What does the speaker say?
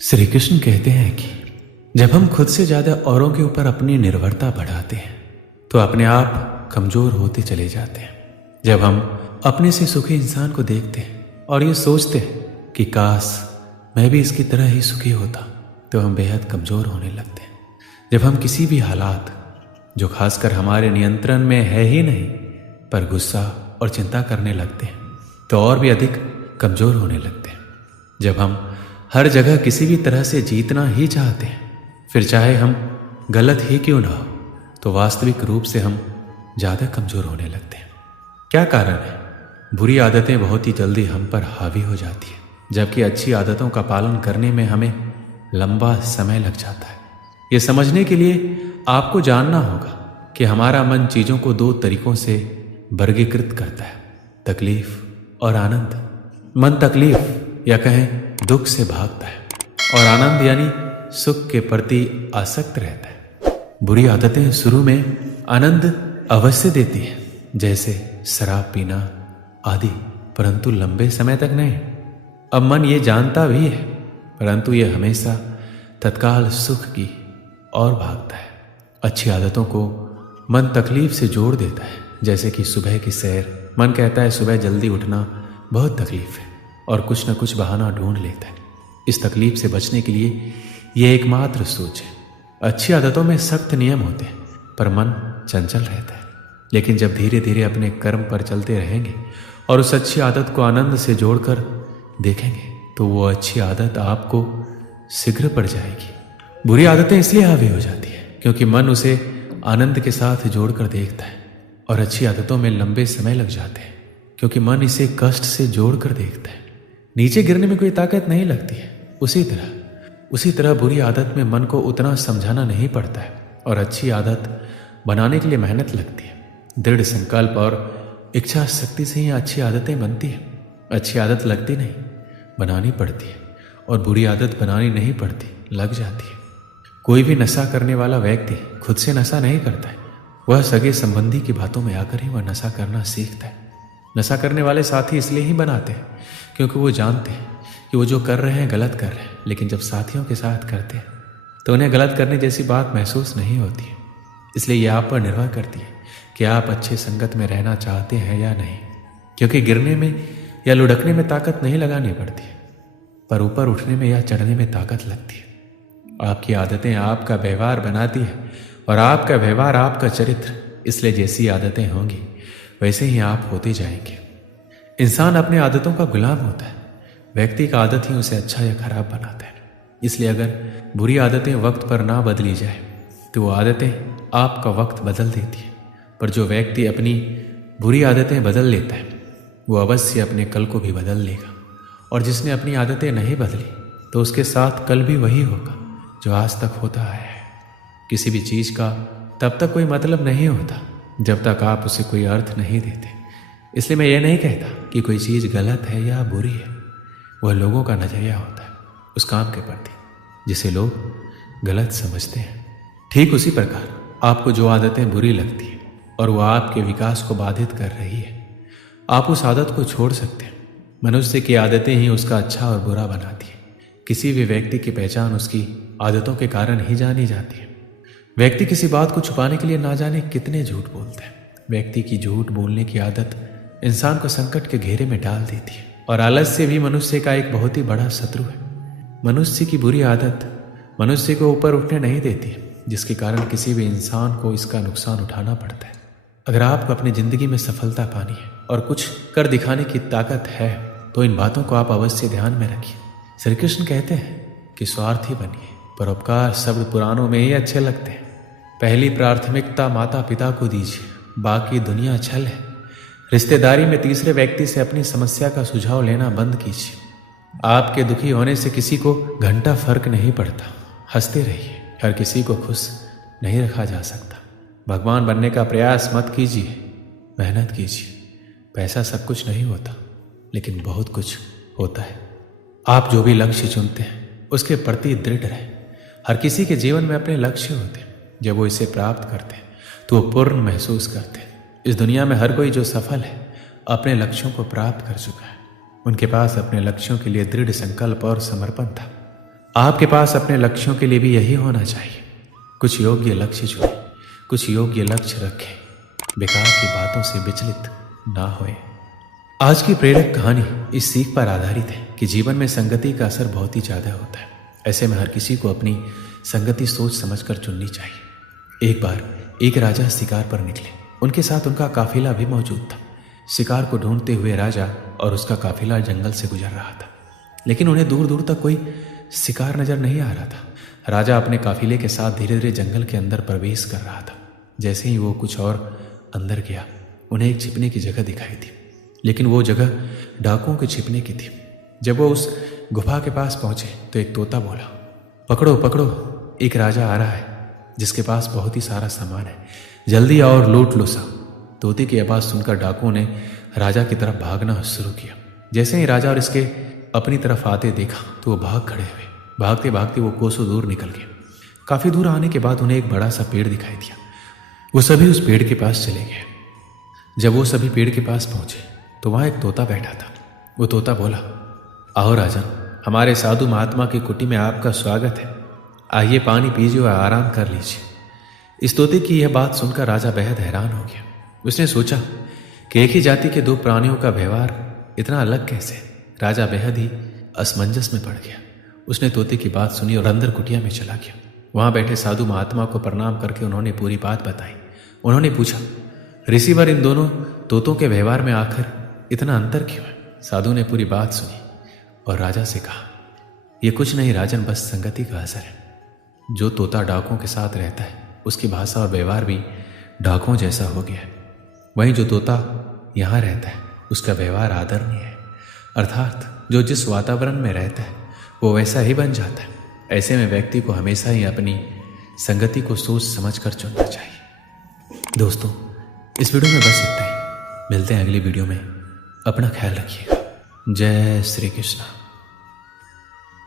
श्री कृष्ण कहते हैं कि जब हम खुद से ज्यादा औरों के ऊपर अपनी निर्भरता बढ़ाते हैं तो अपने आप कमजोर होते चले जाते हैं। जब हम अपने से सुखी इंसान को देखते हैं और ये सोचते हैं कि काश मैं भी इसकी तरह ही सुखी होता, तो हम बेहद कमजोर होने लगते हैं। जब हम किसी भी हालात जो खासकर हमारे नियंत्रण में है ही नहीं पर गुस्सा और चिंता करने लगते हैं तो और भी अधिक कमजोर होने लगते हैं। जब हम हर जगह किसी भी तरह से जीतना ही चाहते हैं, फिर चाहे हम गलत ही क्यों ना हो, तो वास्तविक रूप से हम ज़्यादा कमज़ोर होने लगते हैं। क्या कारण है? बुरी आदतें बहुत ही जल्दी हम पर हावी हो जाती है, जबकि अच्छी आदतों का पालन करने में हमें लंबा समय लग जाता है। ये समझने के लिए आपको जानना होगा कि हमारा मन चीज़ों को दो तरीकों से वर्गीकृत करता है, तकलीफ और आनंद। मन तकलीफ या कहें दुख से भागता है और आनंद यानी सुख के प्रति आसक्त रहता है। बुरी आदतें शुरू में आनंद अवश्य देती है, जैसे शराब पीना आदि, परंतु लंबे समय तक नहीं। अब मन ये जानता भी है, परंतु ये हमेशा तत्काल सुख की ओर भागता है। अच्छी आदतों को मन तकलीफ से जोड़ देता है, जैसे कि सुबह की सैर। मन कहता है सुबह जल्दी उठना बहुत तकलीफ है और कुछ न कुछ बहाना ढूंढ लेता है। इस तकलीफ से बचने के लिए ये एकमात्र सोच है। अच्छी आदतों में सख्त नियम होते हैं, पर मन चंचल रहता है। लेकिन जब धीरे धीरे अपने कर्म पर चलते रहेंगे और उस अच्छी आदत को आनंद से जोड़कर देखेंगे, तो वो अच्छी आदत आपको शीघ्र पड़ जाएगी। बुरी आदतें इसलिए हावी हो जाती है क्योंकि मन उसे आनंद के साथ जोड़कर देखता है, और अच्छी आदतों में लंबे समय लग जाते हैं क्योंकि मन इसे कष्ट से जोड़कर देखता है। नीचे गिरने में कोई ताकत नहीं लगती है। उसी तरह बुरी आदत में मन को उतना समझाना नहीं पड़ता है, और अच्छी आदत बनाने के लिए मेहनत लगती है। दृढ़ संकल्प और इच्छा शक्ति से ही अच्छी आदतें बनती है। अच्छी आदत लगती नहीं, बनानी पड़ती है, और बुरी आदत बनानी नहीं पड़ती, लग जाती है। कोई भी नशा करने वाला व्यक्ति खुद से नशा नहीं करता है, वह सगे संबंधी की बातों में आकर ही वह नशा करना सीखता है। नशा करने वाले साथी इसलिए ही बनाते हैं क्योंकि वो जानते हैं कि वो जो कर रहे हैं गलत कर रहे हैं, लेकिन जब साथियों के साथ करते हैं तो उन्हें गलत करने जैसी बात महसूस नहीं होती है। इसलिए यह आप पर निर्भर करती है कि आप अच्छे संगत में रहना चाहते हैं या नहीं, क्योंकि गिरने में या लुढ़कने में ताकत नहीं लगानी पड़ती है, पर ऊपर उठने में या चढ़ने में ताकत लगती है। आपकी आदतें आपका व्यवहार बनाती है और आपका व्यवहार आपका चरित्र। इसलिए जैसी आदतें होंगी वैसे ही आप होते जाएंगे। इंसान अपने आदतों का गुलाम होता है। व्यक्ति का आदत ही उसे अच्छा या खराब बनाता है। इसलिए अगर बुरी आदतें वक्त पर ना बदली जाए तो वो आदतें आपका वक्त बदल देती है। पर जो व्यक्ति अपनी बुरी आदतें बदल लेता है वो अवश्य अपने कल को भी बदल लेगा, और जिसने अपनी आदतें नहीं बदली तो उसके साथ कल भी वही होगा जो आज तक होता आया है। किसी भी चीज़ का तब तक कोई मतलब नहीं होता जब तक आप उसे कोई अर्थ नहीं देते। इसलिए मैं ये नहीं कहता कि कोई चीज़ गलत है या बुरी है, वह लोगों का नजरिया होता है उस काम के प्रति जिसे लोग गलत समझते हैं। ठीक उसी प्रकार आपको जो आदतें बुरी लगती हैं और वह आपके विकास को बाधित कर रही है, आप उस आदत को छोड़ सकते हैं। मनुष्य की आदतें ही उसका अच्छा और बुरा बनाती है। किसी भी व्यक्ति की पहचान उसकी आदतों के कारण ही जानी जाती है। व्यक्ति किसी बात को छुपाने के लिए ना जाने कितने झूठ बोलता है। व्यक्ति की झूठ बोलने की आदत इंसान को संकट के घेरे में डाल देती है, और आलस्य भी मनुष्य का एक बहुत ही बड़ा शत्रु है। मनुष्य की बुरी आदत मनुष्य को ऊपर उठने नहीं देती है, जिसके कारण किसी भी इंसान को इसका नुकसान उठाना पड़ता है। अगर आपको अपनी जिंदगी में सफलता पानी है और कुछ कर दिखाने की ताकत है तो इन बातों को आप अवश्य ध्यान में रखिए। श्री कृष्ण कहते हैं कि स्वार्थी बनिए। परोपकार शब्द पुराणों में ही अच्छे लगते हैं। पहली प्राथमिकता माता पिता को दीजिए, बाकी दुनिया छल है। रिश्तेदारी में तीसरे व्यक्ति से अपनी समस्या का सुझाव लेना बंद कीजिए। आपके दुखी होने से किसी को घंटा फर्क नहीं पड़ता। हंसते रहिए, हर किसी को खुश नहीं रखा जा सकता। भगवान बनने का प्रयास मत कीजिए, मेहनत कीजिए। पैसा सब कुछ नहीं होता, लेकिन बहुत कुछ होता है। आप जो भी लक्ष्य चुनते हैं उसके प्रति दृढ़ रहें। हर किसी के जीवन में अपने लक्ष्य होते हैं। जब वो इसे प्राप्त करते हैं तो वो पूर्ण महसूस करते हैं। इस दुनिया में हर कोई जो सफल है अपने लक्ष्यों को प्राप्त कर चुका है। उनके पास अपने लक्ष्यों के लिए दृढ़ संकल्प और समर्पण था। आपके पास अपने लक्ष्यों के लिए भी यही होना चाहिए। कुछ योग्य लक्ष्य चुनें, कुछ योग्य लक्ष्य रखें, बेकार की बातों से विचलित ना होए। आज की प्रेरक कहानी इस सीख पर आधारित है कि जीवन में संगति का असर बहुत ही ज़्यादा होता है। ऐसे में हर किसी को अपनी संगति सोच समझकर चुननी चाहिए। एक बार एक राजा शिकार पर निकले। उनके साथ उनका काफिला भी मौजूद था। शिकार को ढूंढते हुए राजा और उसका काफिला जंगल से गुजर रहा था, लेकिन उन्हें दूर दूर तक कोई शिकार नजर नहीं आ रहा था। राजा अपने काफिले के साथ धीरे धीरे जंगल के अंदर प्रवेश कर रहा था। जैसे ही वो कुछ और अंदर गया, उन्हें एक छिपने की जगह दिखाई दी, लेकिन वो जगह डाकुओं के छिपने की थी। जब वो उस गुफा के पास पहुंचे तो एक तोता बोला, पकड़ो पकड़ो, एक राजा आ रहा है जिसके पास बहुत ही सारा सामान है, जल्दी आओ और लूट लो सब। तोते की आवाज़ सुनकर डाकुओं ने राजा की तरफ भागना शुरू किया। जैसे ही राजा और इसके अपनी तरफ आते देखा तो वो भाग खड़े हुए। भागते भागते वो कोसों दूर निकल गए। काफ़ी दूर आने के बाद उन्हें एक बड़ा सा पेड़ दिखाई दिया। वो सभी उस पेड़ के पास चले गए। जब वो सभी पेड़ के पास पहुंचे तो वहाँ एक तोता बैठा था। वो तोता बोला, आओ राजन, हमारे साधु महात्मा की कुटी में आपका स्वागत है। आइए पानी पीजिए और आराम कर लीजिए। इस तोते की यह बात सुनकर राजा बेहद हैरान हो गया। उसने सोचा कि एक ही जाति के दो प्राणियों का व्यवहार इतना अलग कैसे। राजा बेहद ही असमंजस में पड़ गया। उसने तोते की बात सुनी और अंदर कुटिया में चला गया। वहां बैठे साधु महात्मा को प्रणाम करके उन्होंने पूरी बात बताई। उन्होंने पूछा, ऋषिवर, इन दोनों तोतों के व्यवहार में आखिर इतना अंतर क्यों है? साधु ने पूरी बात सुनी और राजा से कहा, यह कुछ नहीं राजन, बस संगति का असर है। जो तोता डाकुओं के साथ रहता है उसकी भाषा और व्यवहार भी डाकुओं जैसा हो गया है। वहीं जो तोता यहाँ रहता है उसका व्यवहार आदरणीय है, अर्थात जो जिस वातावरण में रहता है वो वैसा ही बन जाता है। ऐसे में व्यक्ति को हमेशा ही अपनी संगति को सोच समझ कर चुनना चाहिए। दोस्तों, इस वीडियो में बस इतना ही। मिलते हैं अगली वीडियो में। अपना ख्याल रखिएगा। जय श्री कृष्ण।